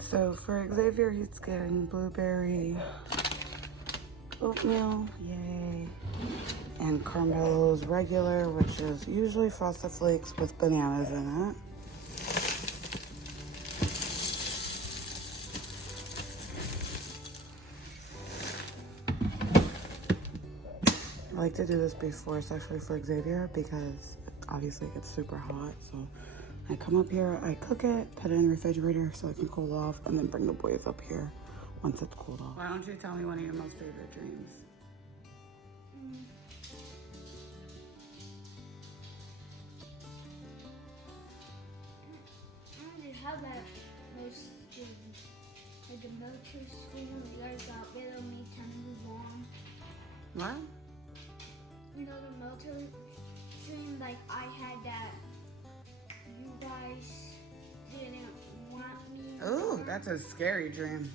So for Xavier, he's getting blueberry oatmeal, yay, and Carmelo's regular, which is usually Frosted Flakes with bananas in it. I like to do this before, especially for Xavier, because obviously it gets super hot. So I come up here, I cook it, put it in the refrigerator so it can cool off, and then bring the boys up here once it's cooled off. Why don't you tell me one of your most favorite dreams? I don't have that most dreams. Like the military school, you guys got rid of me, trying to move on. What? You know the military dream, like I had that you guys didn't want me. Oh, that's a scary dream.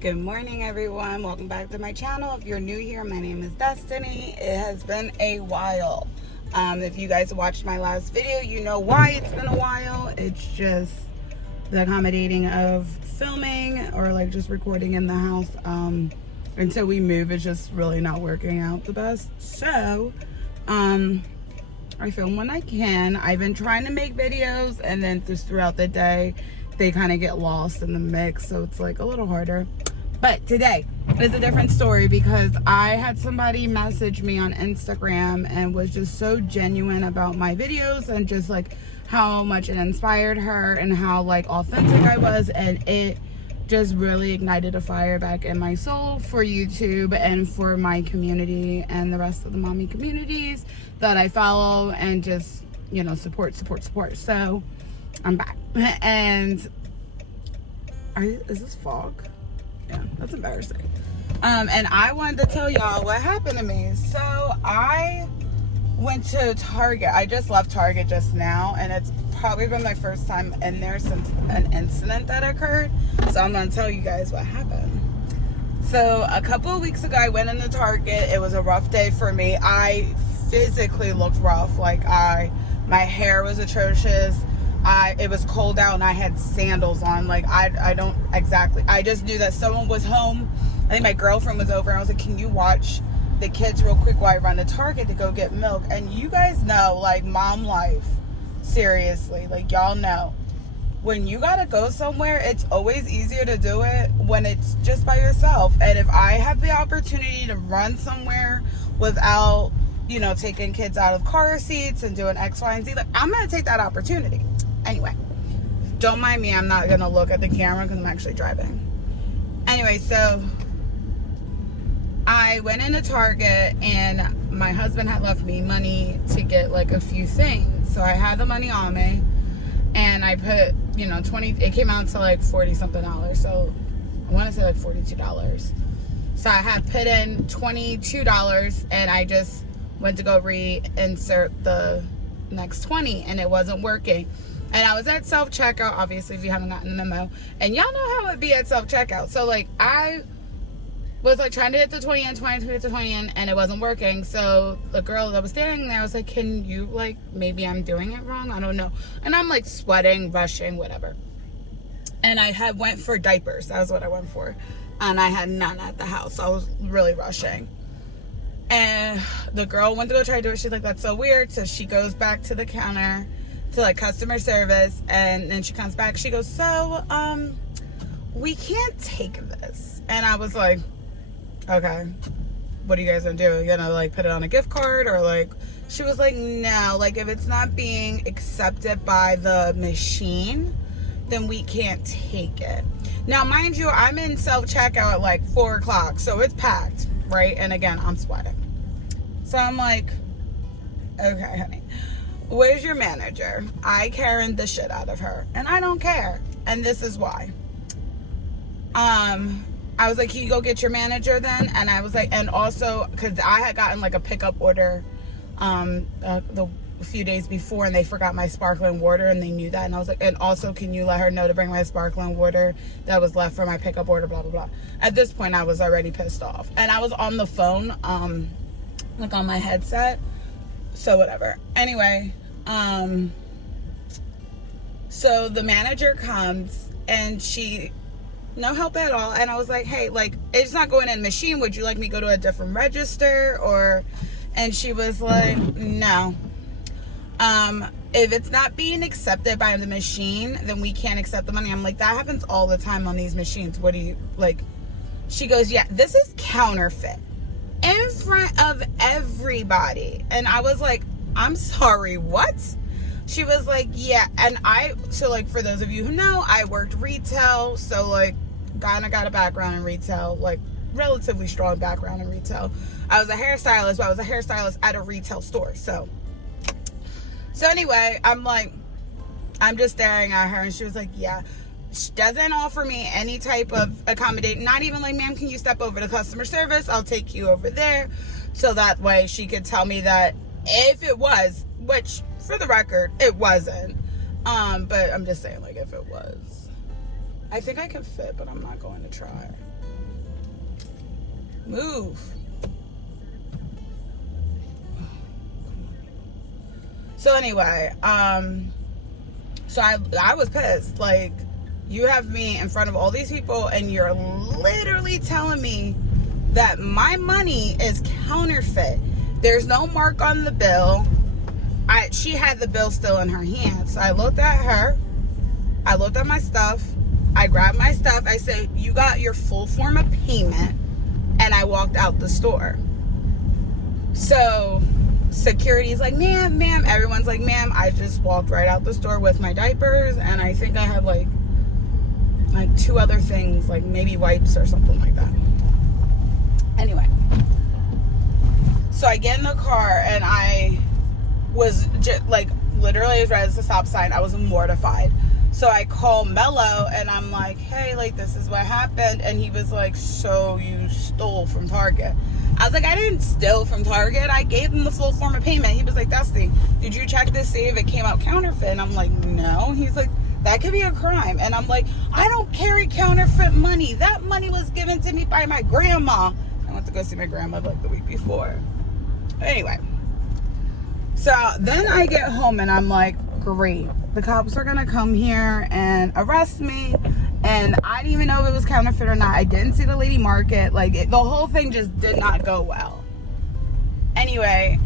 Good morning, everyone. Welcome back to my channel. If you're new here, my name is Destiny. It has been a while. If you guys watched my last video, you know why it's been a while. It's just the accommodating of filming or like just recording in the house until we move. It's just really not working out the best. So I film when I can. I've been trying to make videos, and then just throughout the day they kind of get lost in the mix, so it's like a little harder. But today is a different story because I had somebody message me on Instagram and was just so genuine about my videos and just like how much it inspired her and how like authentic I was, and it just really ignited a fire back in my soul for YouTube and for my community and the rest of the mommy communities that I follow and just, you know, support. So I'm back. And is this fog? Yeah, that's embarrassing. And I wanted to tell y'all what happened to me. So I went to Target. I just left Target just now, and it's probably been my first time in there since an incident that occurred. So I'm gonna tell you guys what happened. So a couple of weeks ago, I went into Target. It was a rough day for me. I physically looked rough. Like my hair was atrocious. It was cold out and I had sandals on. Like I don't exactly, I just knew that someone was home. I think my girlfriend was over, and I was like, can you watch the kids real quick while I run to Target to go get milk? And you guys know, like, mom life, seriously, like, y'all know, when you gotta go somewhere, it's always easier to do it when it's just by yourself. And if I have the opportunity to run somewhere without, you know, taking kids out of car seats and doing X, Y, and Z, like, I'm gonna take that opportunity. Anyway, don't mind me. I'm not going to look at the camera because I'm actually driving. Anyway, so I went into Target, and my husband had left me money to get like a few things. So I had the money on me, and I put, you know, it came out to like 40 something dollars. So I want to say like $42. So I had put in $22, and I just went to go reinsert the next 20, and it wasn't working. And I was at self-checkout, obviously, if you haven't gotten the memo. And y'all know how it be at self-checkout. So, like, I was, like, trying to hit the 20 in, trying to hit the 20 in, and it wasn't working. So the girl that was standing there was like, can you, like, maybe I'm doing it wrong? I don't know. And I'm, like, sweating, rushing, whatever. And I went for diapers. That was what I went for. And I had none at the house. So I was really rushing. And the girl went to go try to do it. She's like, that's so weird. So she goes back to the counter, to like customer service, and then she comes back. She goes, so we can't take this. And I was like, okay, what are you guys gonna do? You gonna like put it on a gift card, or like? She was like, no, like if it's not being accepted by the machine, then we can't take it. Now mind you, I'm in self-checkout at like 4 o'clock, so it's packed, right? And again, I'm sweating. So I'm like, okay, honey, where's your manager? I Karen the shit out of her, and I don't care. And this is why. I was like, can you go get your manager then? And I was like, and also, because I had gotten like a pickup order the few days before, and they forgot my sparkling water, and they knew that. And I was like, and also, can you let her know to bring my sparkling water that was left for my pickup order, blah, blah, blah. At this point, I was already pissed off. And I was on the phone, like on my headset. So whatever. Anyway, so the manager comes, and she... no help at all. And I was like, hey, like, it's not going in the machine. Would you like me to go to a different register? Or, and she was like, no. If it's not being accepted by the machine, then we can't accept the money. I'm like, that happens all the time on these machines. What do you, like, she goes, yeah, this is counterfeit in front of everybody. And I was like, I'm sorry, what? She was like, yeah. And so like, for those of you who know, I worked retail. So like, kind of got a background in retail, like relatively strong background in retail. I was a hairstylist, but I was a hairstylist at a retail store. So anyway, I'm like, I'm just staring at her, and she was like, yeah. She doesn't offer me any type of accommodation. Not even like, ma'am, can you step over to customer service? I'll take you over there. So that way she could tell me that if it was, which for the record, it wasn't. But I'm just saying, like, if it was, I think I could fit, but I'm not going to try. Move. So anyway, so I was pissed. Like, you have me in front of all these people, and you're literally telling me that my money is counterfeit. There's no mark on the bill. She had the bill still in her hand. So I looked at her. I looked at my stuff. I grabbed my stuff. I said, you got your full form of payment. And I walked out the store. So security's like, ma'am. Everyone's like, ma'am. I just walked right out the store with my diapers. And I think I had like 2 other things, like maybe wipes or something like that. Anyway. So I get in the car, and I was just like, literally as red as the stop sign. I was mortified. So I call Mello, and I'm like, hey, like, this is what happened. And he was like, so you stole from Target? I was like, I didn't steal from Target. I gave him the full form of payment. He was like, Destiny, did you check to see if it came out counterfeit? And I'm like, no. He's like, that could be a crime. And I'm like, I don't carry counterfeit money. That money was given to me by my grandma. I went to go see my grandma like the week before. Anyway, so then I get home, and I'm like, great, the cops are gonna come here and arrest me, and I didn't even know if it was counterfeit or not. I didn't see the lady mark it. Like, the whole thing just did not go well. Anyway,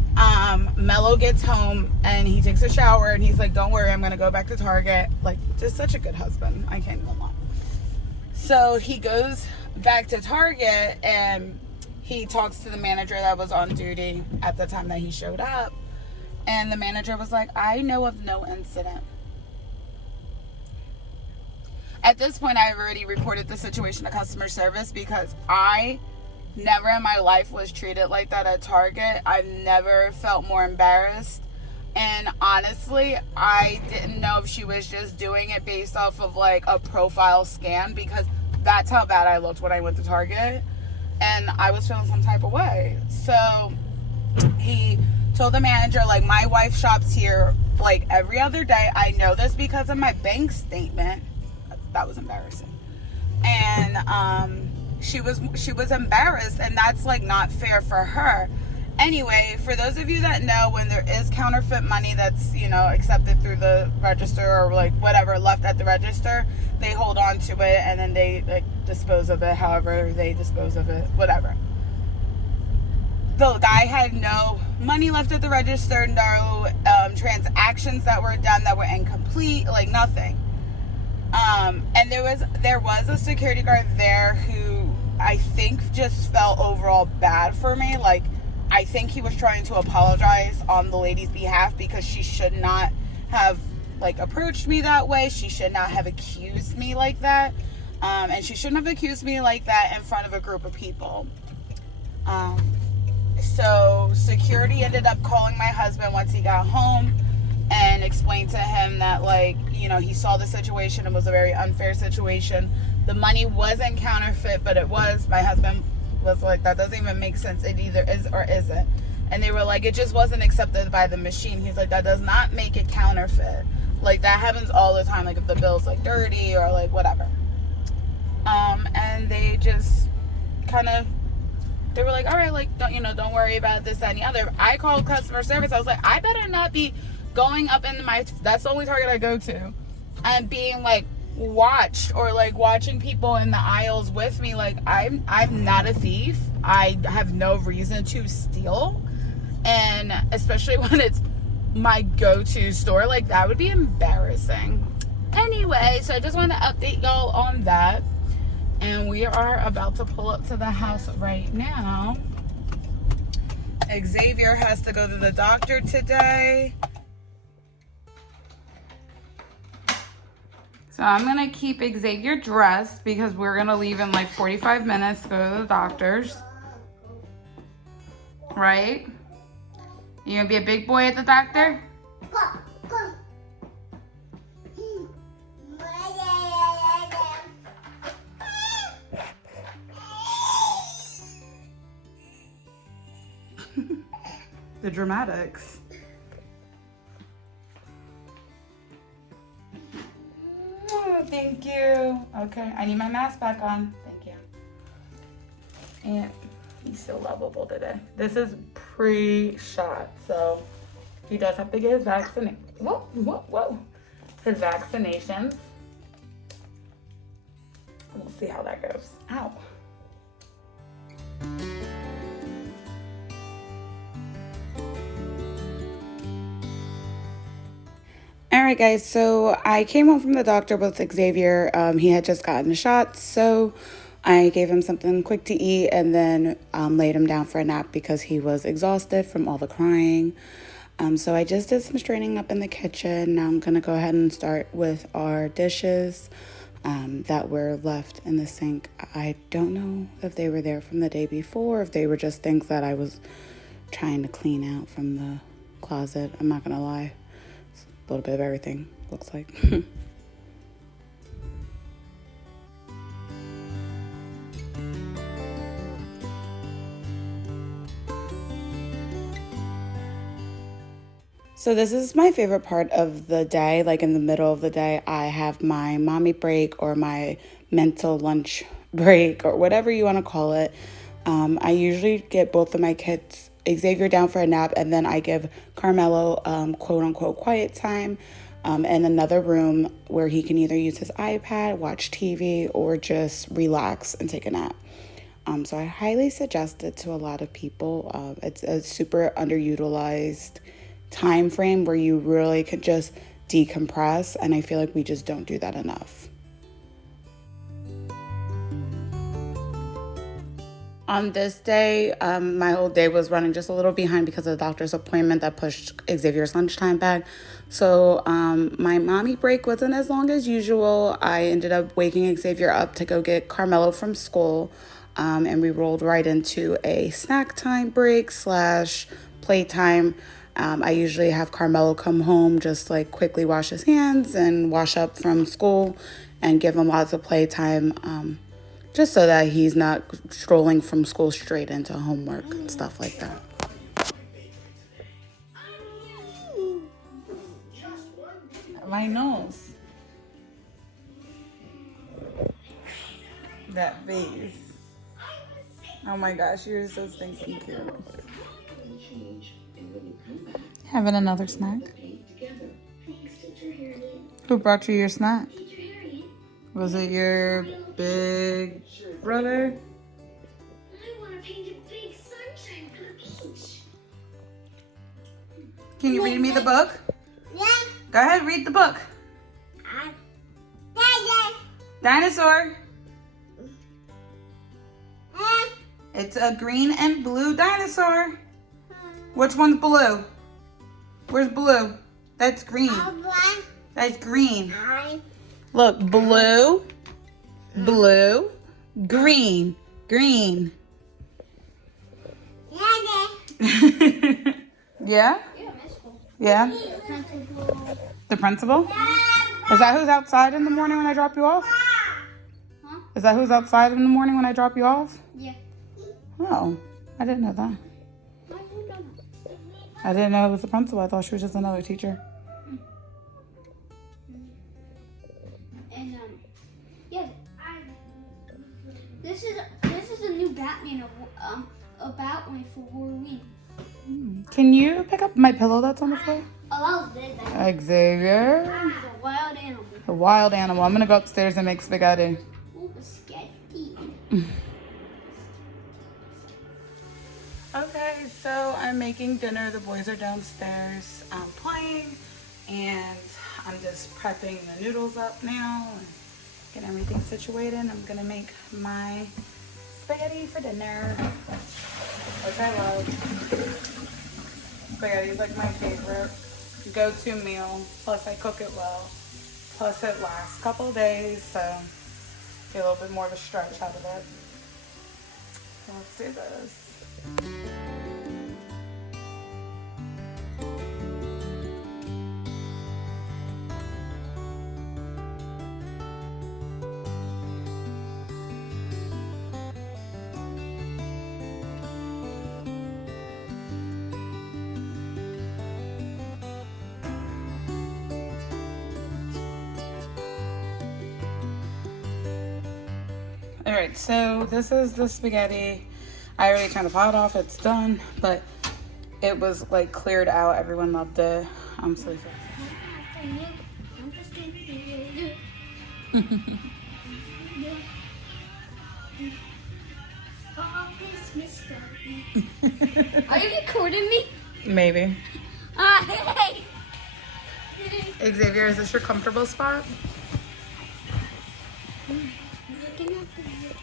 Mello gets home, and he takes a shower, and he's like, don't worry, I'm gonna go back to Target. Like, just such a good husband. I can't even lie. So he goes back to Target, and he talks to the manager that was on duty at the time that he showed up. And the manager was like, I know of no incident. At this point, I've already reported the situation to customer service, because I never in my life was treated like that at Target. I've never felt more embarrassed. And honestly, I didn't know if she was just doing it based off of like a profile scan, because that's how bad I looked when I went to Target. And I was feeling some type of way. So he told the manager, like, my wife shops here like every other day. I know this because of my bank statement. That was embarrassing. And she was embarrassed, and that's like not fair for her. Anyway, for those of you that know, when there is counterfeit money that's, you know, accepted through the register, or like whatever left at the register, they hold on to it, and then they like dispose of it however they dispose of it, whatever. The guy had no money left at the register, no transactions that were done that were incomplete, like nothing. And there was a security guard there who I think just felt overall bad for me. Like, I think he was trying to apologize on the lady's behalf, because she should not have like approached me that way. She should not have accused me like that. And she shouldn't have accused me like that in front of a group of people. So security ended up calling my husband once he got home, and explained to him that, like, you know, he saw the situation. It was a very unfair situation, the money wasn't counterfeit, but it was. My husband was like, that doesn't even make sense. It either is or isn't. And they were like, it just wasn't accepted by the machine. He's like, that does not make it counterfeit. Like, that happens all the time, like if the bill's like dirty or like whatever. And they just kind of, they were like, all right, like, don't worry about this, that, and the other. I called customer service. I was like, I better not be going up into my, that's the only Target I go to, and being like watched, or like watching people in the aisles with me. Like, I'm not a thief. I have no reason to steal. And especially when it's my go-to store, like that would be embarrassing. Anyway, so I just wanted to update y'all on that. And we are about to pull up to the house right now. Xavier has to go to the doctor today. So I'm gonna keep Xavier dressed because we're gonna leave in like 45 minutes to go to the doctor's. Right? You gonna be a big boy at the doctor? The dramatics. Oh, thank you. Okay, I need my mask back on. Thank you. And he's so lovable today. This is pre-shot, so he does have to get his vaccination. Whoa. His vaccinations. We'll see how that goes. Ow. All right, guys, so I came home from the doctor with Xavier. He had just gotten a shot, so I gave him something quick to eat and then laid him down for a nap because he was exhausted from all the crying. So I just did some straightening up in the kitchen. Now I'm going to go ahead and start with our dishes that were left in the sink. I don't know if they were there from the day before, if they were just things that I was trying to clean out from the closet. I'm not going to lie. A little bit of everything, looks like. So this is my favorite part of the day. Like in the middle of the day, I have my mommy break or my mental lunch break or whatever you want to call it. I usually get both of my kids, Xavier, down for a nap, and then I give Carmelo quote unquote quiet time in another room where he can either use his iPad, watch TV, or just relax and take a nap. So I highly suggest it to a lot of people. It's a super underutilized time frame where you really could just decompress, and I feel like we just don't do that enough. On this day, my whole day was running just a little behind because of the doctor's appointment that pushed Xavier's lunchtime back. So my mommy break wasn't as long as usual. I ended up waking Xavier up to go get Carmelo from school, and we rolled right into a snack time break / playtime. I usually have Carmelo come home, just like quickly wash his hands and wash up from school and give him lots of playtime. Just so that he's not strolling from school straight into homework and stuff like that. My nose. That face. Oh my gosh, you're so stinking cute. Having another snack? Who brought you your snack? Was it your big brother? I want to paint a big sunshine on the beach. Can you read me the book? Yeah. Go ahead, read the book. Dinosaur. It's a green and blue dinosaur. Which one's blue? Where's blue? That's green. That's green. Look, blue, blue, green, green. Yeah? Yeah? The principal? Is that who's outside in the morning when I drop you off? Huh? Is that who's outside in the morning when I drop you off? Yeah. Oh, I didn't know that. I didn't know it was the principal. I thought she was just another teacher. And yeah, this is a new Batman about me for Halloween. Can you pick up my pillow that's on the floor? Oh, Xavier. It's a wild animal. A wild animal. I'm gonna go upstairs and make spaghetti. Ooh, spaghetti. Okay, so I'm making dinner. The boys are downstairs playing, and I'm just prepping the noodles up now and getting everything situated. I'm gonna make my spaghetti for dinner, which I love. Spaghetti is like my favorite go-to meal. Plus, I cook it well. Plus, it lasts a couple of days, so get a little bit more of a stretch out of it. So let's do this. All right, so this is the spaghetti. I already turned the pot off, it's done, but it was like cleared out. Everyone loved it. I'm so sorry. Are you recording me? Maybe. Hey. Xavier, is this your comfortable spot?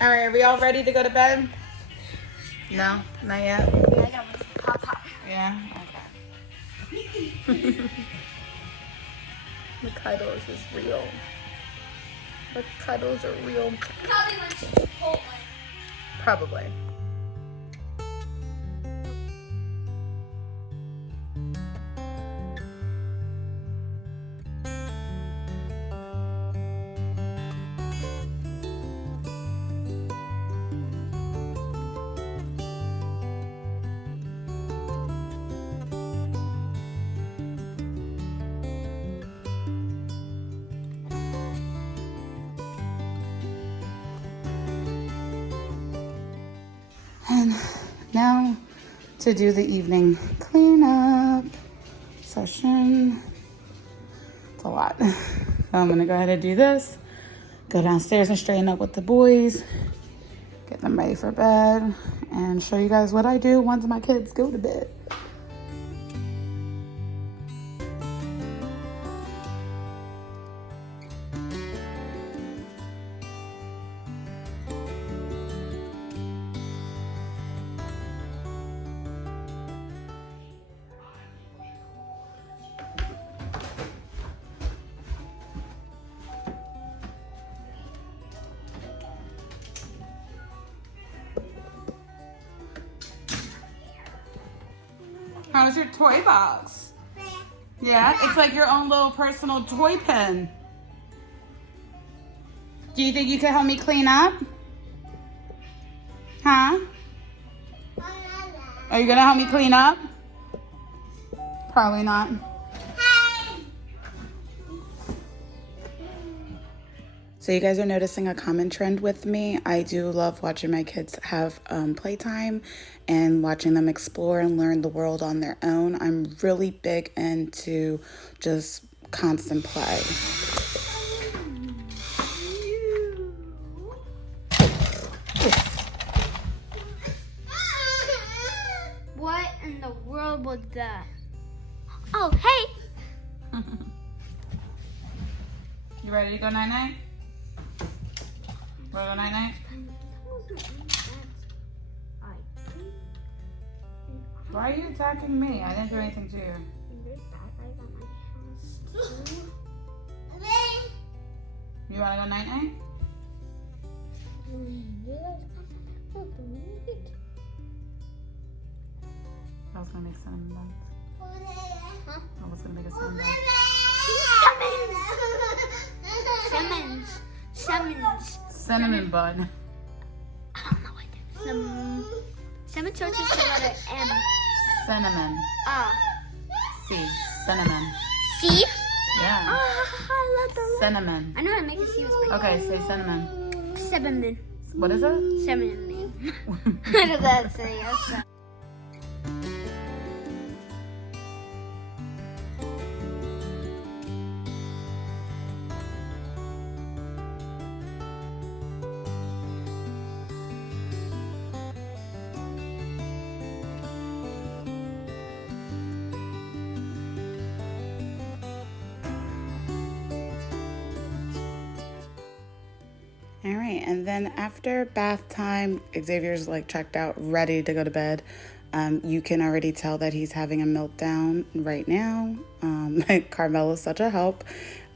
All right, are we all ready to go to bed? No, not yet. Yeah, okay. The cuddles is real. The cuddles are real. Probably went to Chipotle. Probably. And now to do the evening cleanup session. It's a lot. So I'm gonna go ahead and do this, go downstairs and straighten up with the boys, get them ready for bed, and show you guys what I do once my kids go to bed. How's your toy box? Yeah, it's like your own little personal toy pen. Do you think you could help me clean up? Huh? Are you gonna help me clean up? Probably not. So you guys are noticing a common trend with me. I do love watching my kids have playtime and watching them explore and learn the world on their own. I'm really big into just constant play. What in the world was that? Oh, hey! You ready to go night-night? Wanna go night-night? Why are you attacking me? I didn't do anything to you. You wanna go night-night? I was gonna make cinnamon buns. Huh? I was gonna make a cinnamon bun. Summons! Cinnamon bun. I don't know what that is. Cinnamon starts with the letter M. Cinnamon. C. Cinnamon. C? Yeah. I love the letter. Cinnamon. I know how to make a C with my Okay, say cinnamon. Cinnamon. What is it? Cinnamon. What does that say? All right, and then after bath time, Xavier's like checked out, ready to go to bed. You can already tell that he's having a meltdown right now. Carmelo's such a help.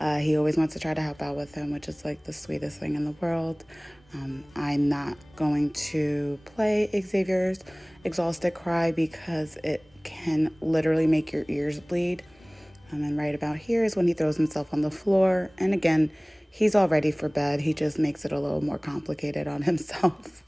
He always wants to try to help out with him, which is like the sweetest thing in the world. I'm not going to play Xavier's exhausted cry because it can literally make your ears bleed. And right about here is when he throws himself on the floor. And again, he's all ready for bed. He just makes it a little more complicated on himself.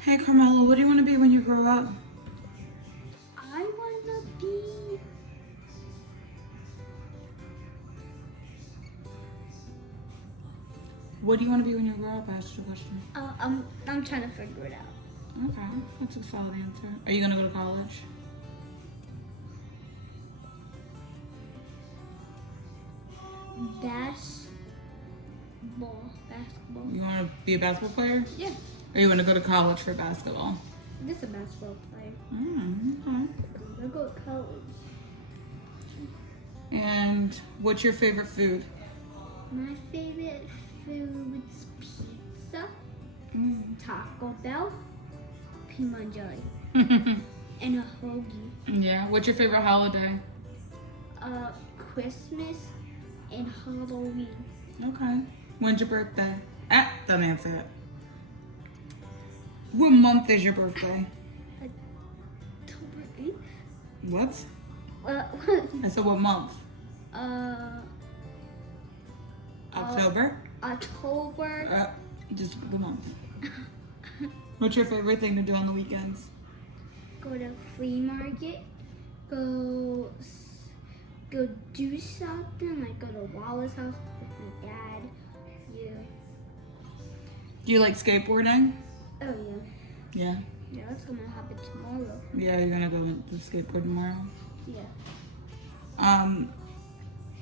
Hey Carmelo, what do you want to be when you grow up? I want to be... What do you want to be when you grow up? I asked you a question. I'm trying to figure it out. Okay, that's a solid answer. Are you gonna go to college? Basketball. You want to be a basketball player? Yeah. Or you want to go to college for basketball? This is a basketball player. Okay. I'll go to college. And what's your favorite food? My favorite food's pizza, Taco Bell, peanut jelly, and a hoagie. Yeah. What's your favorite holiday? Christmas and Halloween. Okay. When's your birthday? Don't answer it. What month is your birthday? October 8th. What? I said what month? October? October. Just the month. What's your favorite thing to do on the weekends? Go to flea market. Go do something. Like go to Wallace's house with my dad. You. Do you like skateboarding? Oh yeah. Yeah. Yeah, that's gonna happen tomorrow. Yeah, you're gonna go to skateboard tomorrow? Yeah.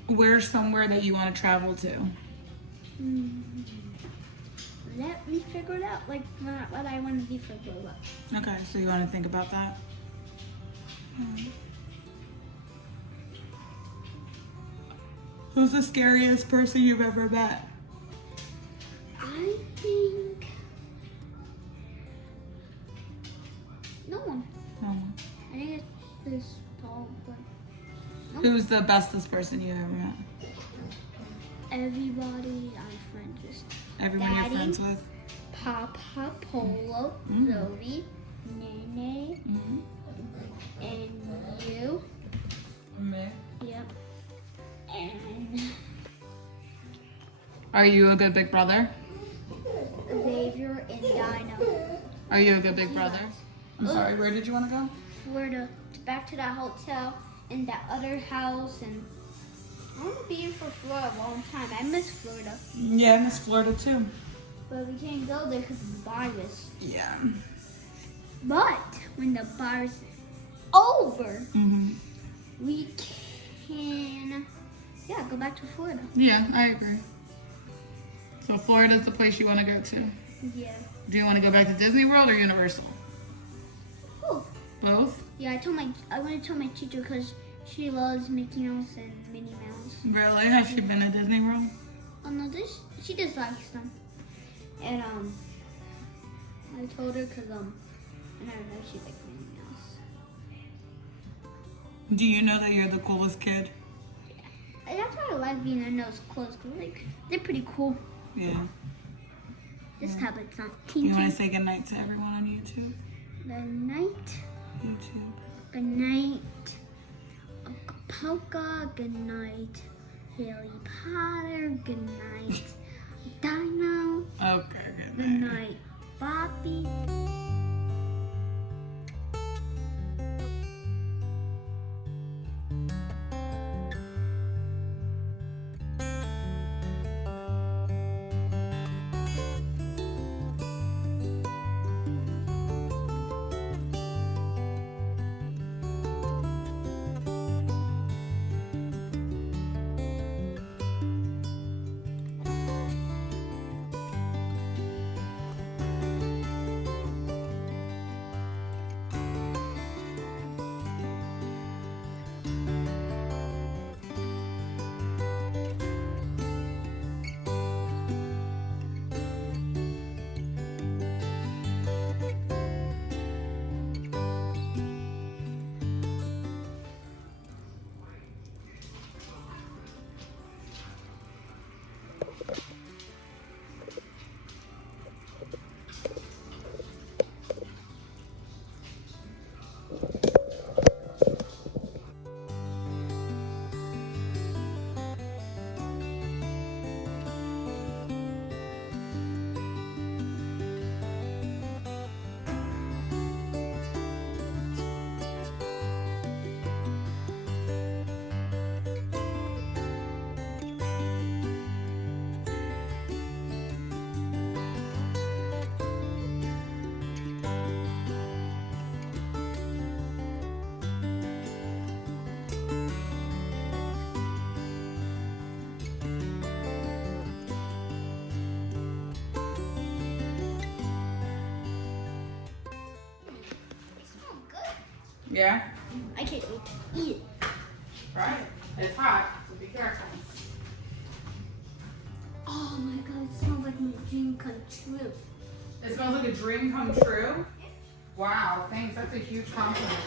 Where's somewhere that you want to travel to? Let me figure it out. Like what I want to do for grow up. Okay, so you want to think about that? Who's the scariest person you've ever met? I think no one. Oh. I think it's this tall boy. Who's the bestest person you ever met? Everybody I'm friends with. Everyone Daddy, you're friends with? Papa, Polo, Zoe, Nene, and you. Me. Yep. And Are you a good big brother? Xavier and Dino. Are you a good big brother? I'm Oh. sorry, where did you want to go? Florida. Back to that hotel and that other house, and I want to be here for Florida a long time. I miss Florida. Yeah, I miss Florida too. But we can't go there because of the virus. Yeah. But when the virus is over, we can, go back to Florida. Yeah, I agree. So Florida's the place you want to go to? Yeah. Do you want to go back to Disney World or Universal? Both. Both? Yeah, I want to tell my teacher because she loves Mickey Mouse and Minnie Mouse. Really? Has she been to Disney World? Oh no, she just likes them. And I told her because and I don't know she likes Minnie Mouse. Do you know that you're the coolest kid? And that's why I like being in those clothes because like they're pretty cool. Yeah. This tablet's not You teeny. want to say goodnight to everyone on YouTube? Good night. YouTube. Good night. Polka. Good night. Harry Potter. Good night. Dino. Okay, good Good night. night, Bobby. Yeah? I can't wait to eat it. Right. It's hot, so be careful. Oh my god, it smells like my dream come true. It smells like a dream come true? Wow, thanks. That's a huge compliment.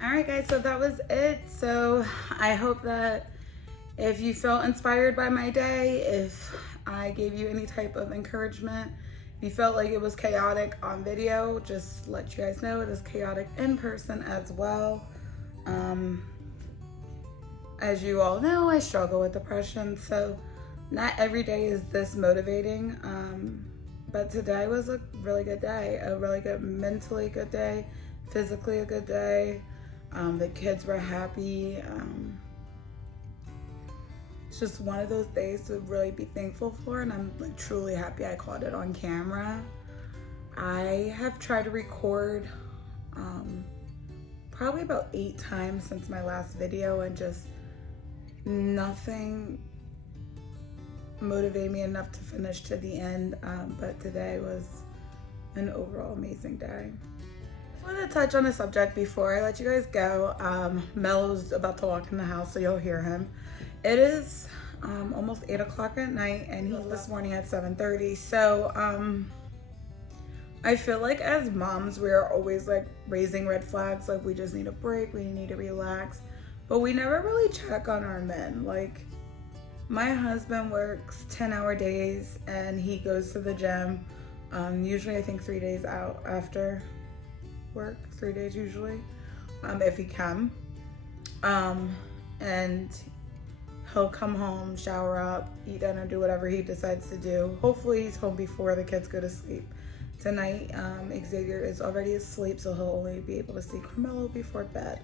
Alright guys, so that was it. So I hope that if you felt inspired by my day, if I gave you any type of encouragement, if you felt like it was chaotic on video, just let you guys know it is chaotic in person as well. As you all know, I struggle with depression, so not every day is this motivating. But today was a really good day, a really good mentally good day, physically a good day. The kids were happy. It's just one of those days to really be thankful for, and I'm like truly happy I caught it on camera. I have tried to record probably about 8 times since my last video, and just nothing motivated me enough to finish to the end, but today was an overall amazing day. I wanted to touch on a subject before I let you guys go. Melo's about to walk in the house, so you'll hear him. It is almost 8 o'clock at night, and he left this morning at 7:30. So I feel like as moms, we are always like raising red flags, like we just need a break, we need to relax, but we never really check on our men. Like, my husband works 10-hour days, and he goes to the gym usually I think 3 days out after work, 3 days usually, if he can, and he'll come home, shower up, eat dinner, do whatever he decides to do. Hopefully he's home before the kids go to sleep. Tonight, Xavier is already asleep, so he'll only be able to see Carmelo before bed.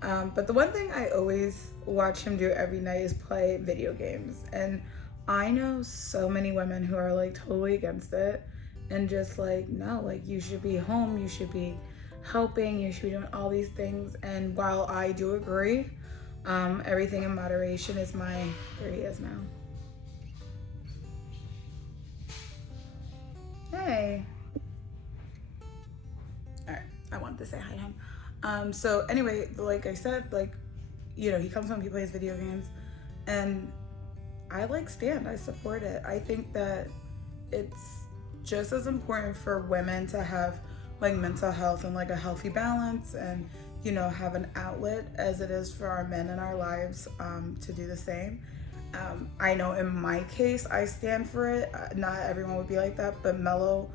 But the one thing I always watch him do every night is play video games. And I know so many women who are like totally against it and just like, no, like you should be home, you should be helping, you should be doing all these things. And while I do agree, Everything in moderation is my, there he is now. Hey. All right, I wanted to say hi to him. So anyway, like I said, like, you know, he comes home, he plays video games, and I like stand, I support it. I think that it's just as important for women to have like mental health and like a healthy balance and, you know, have an outlet as it is for our men in our lives to do the same. I know in my case, I stand for it. Not everyone would be like that, but Mello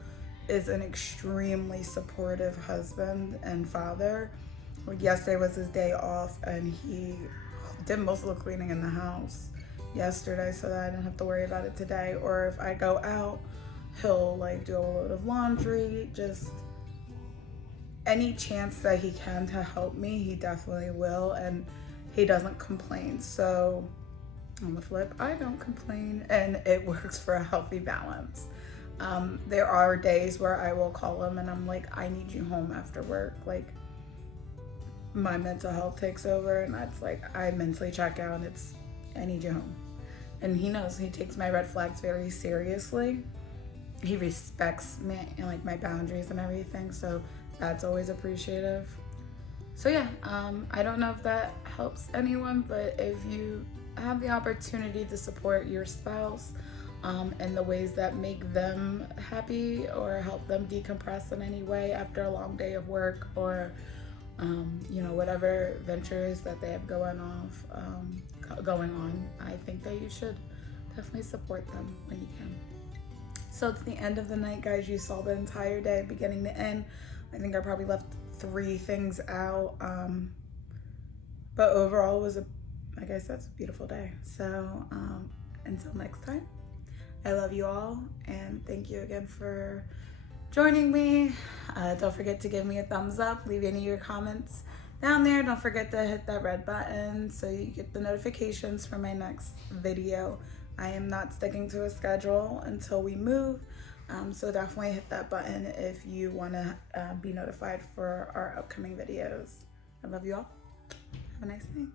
is an extremely supportive husband and father. Like yesterday was his day off and he did most of the cleaning in the house yesterday so that I didn't have to worry about it today. Or if I go out, he'll like do a load of laundry. Just any chance that he can to help me, he definitely will, and he doesn't complain. So on the flip, I don't complain, and it works for a healthy balance. There are days where I will call him and I'm like, I need you home after work. Like my mental health takes over and that's like, I mentally check out and it's, I need you home. And he knows, he takes my red flags very seriously. He respects me and like my boundaries and everything. So that's always appreciative. So yeah, I don't know if that helps anyone, but if you have the opportunity to support your spouse in the ways that make them happy or help them decompress in any way after a long day of work or you know, whatever ventures that they have going on, I think that you should definitely support them when you can. So it's the end of the night, guys. You saw the entire day beginning to end. I think I probably left 3 things out, but overall it was like I said, it's a beautiful day. So until next time, I love you all and thank you again for joining me. Don't forget to give me a thumbs up, leave any of your comments down there. Don't forget to hit that red button so you get the notifications for my next video. I am not sticking to a schedule until we move, so definitely hit that button if you want to be notified for our upcoming videos. I love you all. Have a nice night.